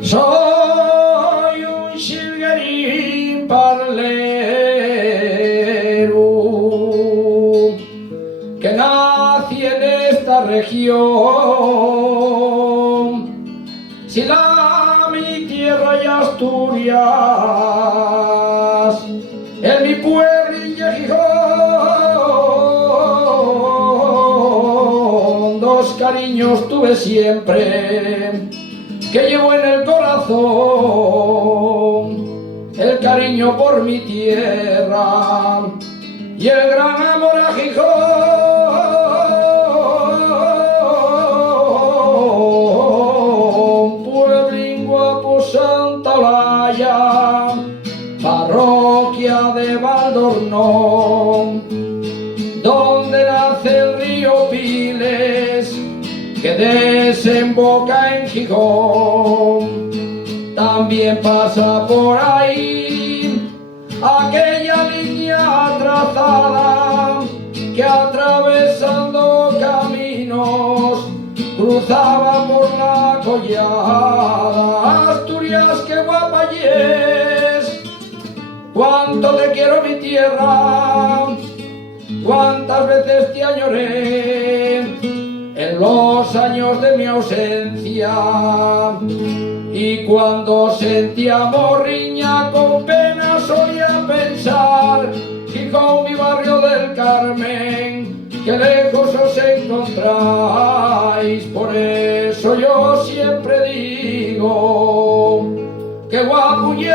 Soy un xilguerín parlero que nací en esta región. Si mi tierra y Asturias, en mi pueblillo Gijón, dos cariños tuve siempre que llevo en el corazón, el cariño por mi tierra y el gran amor a Gijón. Pueblín guapo, Santa Olalla, parroquia de Valdornón, donde nace el río Piles que desemboca en Gijón. También pasa por ahí aquella línea trazada que atravesando caminos cruzaba por la collada. Asturias, qué guapa es, cuánto te quiero mi tierra, cuántas veces te añoré en los años de mi ausencia, y cuando sentía morriña con pena solía pensar, Gijón, mi barrio del Carmen, que lejos os encontráis. Por eso yo siempre digo, qué guapo es